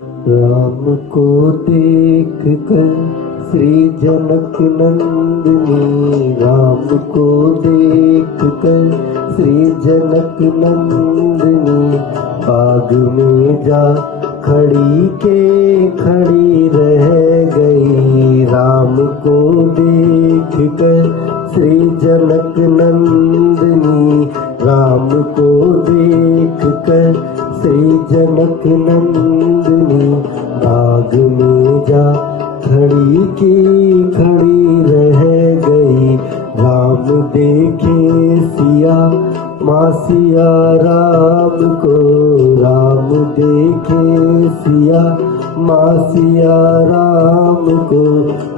राम को देख कर श्री जनक नंदिनी, राम को देख कर श्री जनक नंदिनी, बाग में जा खड़ी के खड़ी रह गई। राम को देख कर श्री जनक नंदिनी, राम को देख कर श्री जनक नंदिनी, बाग में जा खड़ी की खड़ी रह गई। राम देखे सिया माँ सिया राम को, राम देखे सिया माँ सिया राम को,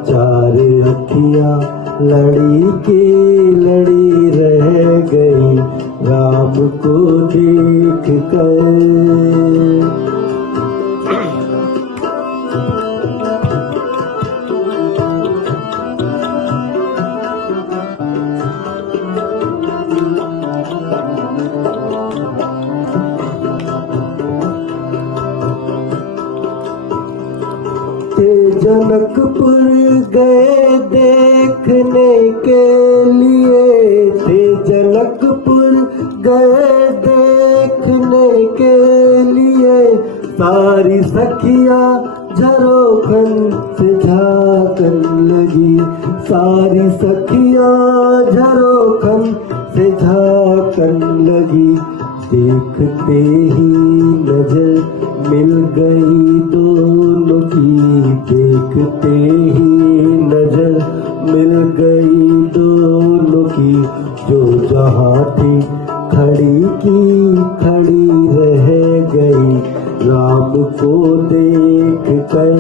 चार अखियाँ लड़ी की लड़ी रह गई। राम को देख कर जनकपुर गए देखने के लिए, थे जनकपुर गए देखने के लिए, सारी सखियाँ झरोखन से झांकन लगी, सारी सखियाँ झरोखन से झांकन लगी। देखते ही नजर मिल गई दोनों की, देखते ही नजर मिल गई दोनों की, जो जहाँ थी खड़ी की खड़ी रह गई। राम को देख कर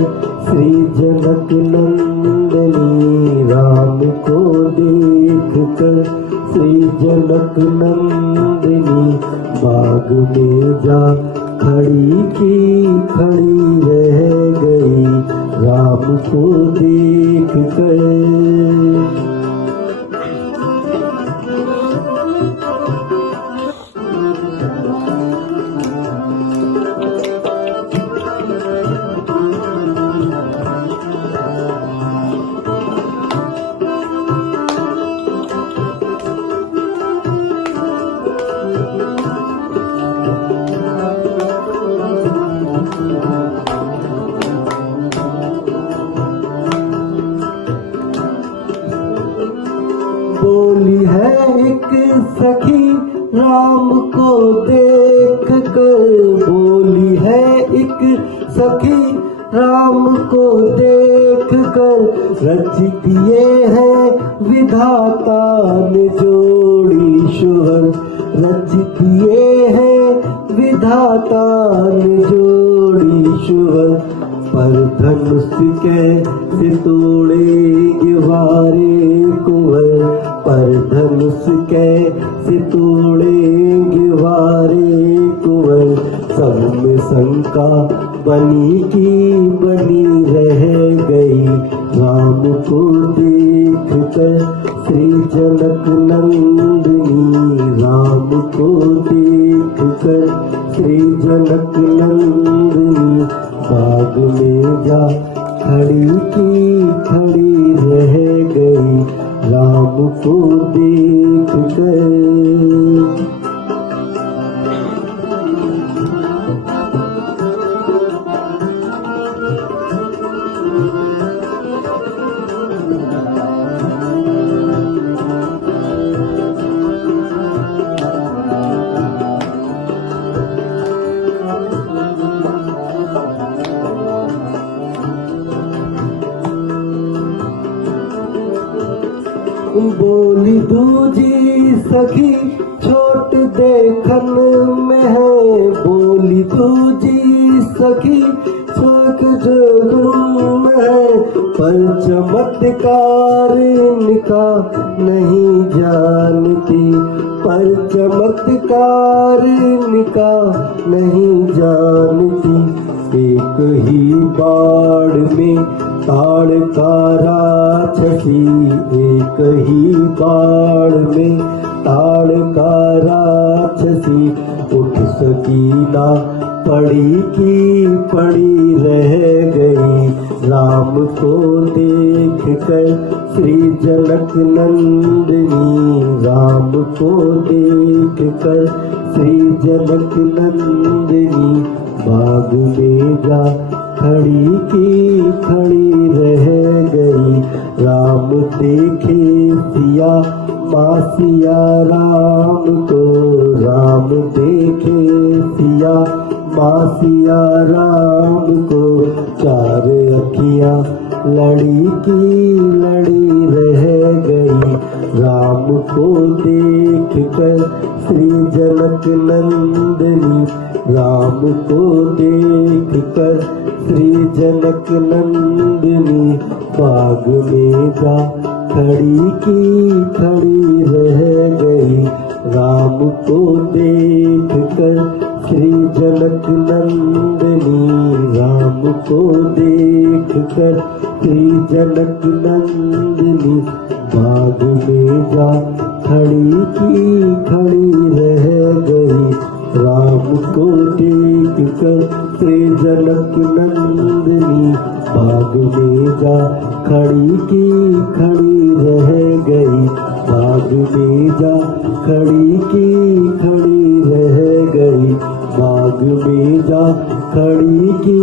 श्री जनक नंदिनी, राम को देख कर श्री जनक नंदिनी, बाग में जा खड़ी की खड़ी रह गई। राम को देख कर बोली है एक सखी राम को देख कर, बोली है एक सखी राम को देख कर, रच दिए है विधाता ने जोड़ी शोहर, रच दिए है विधाता ने जोड़ी शोहर। पर धनुष कैसे तोड़ेंगे वारे कुंवर, पर धनुष कैसे तोड़ेंगे वारे कुंवर, सब में शंका बनी की बनी रह गई। राम को देख कर श्री जनक नंदिनी, राम को देख कर श्री जनक नंदिनी, बाग में जा खड़ी की खड़ी रह गई। राम को देख कर बोली दूजी सखी छोट देखन में है, बोली दूजी सखी छोट देखन में है, पर चमत्कार इनका नहीं जानती, पर चमत्कार इनका नहीं जानती। एक ही बाढ़ में ताड़ का राक्षसी, एक ही बाढ़ में ताड़ का राक्षसी, उठ सकी ना पड़ी की पड़ी रह गई। राम को देख कर श्री जनक नंदिनी, राम को देख कर श्री जनक नंदिनी, बाग में जा खड़ी की खड़ी रह गई। राम देखे सिया माँ सिया राम को, राम देखे सिया माँ सिया राम को, चार अखियाँ लड़ी की लड़ी रह गई। राम को देख कर श्री जनक नंदिनी, राम को देख कर श्री जनक नंदिनी, बाग में जा खड़ी की खड़ी रह गई। राम को देख कर श्री जनक नंदिनी, राम को देख कर श्री जनक नंदिनी, बाग में जा खड़ी की खड़ी रह गई। राम को देख कर श्री जनक नंदिनी, बाग में जा खड़ी की खड़ी रह गई। बाग में जा खड़ी की खड़ी रह गई। बाग में जा खड़ी की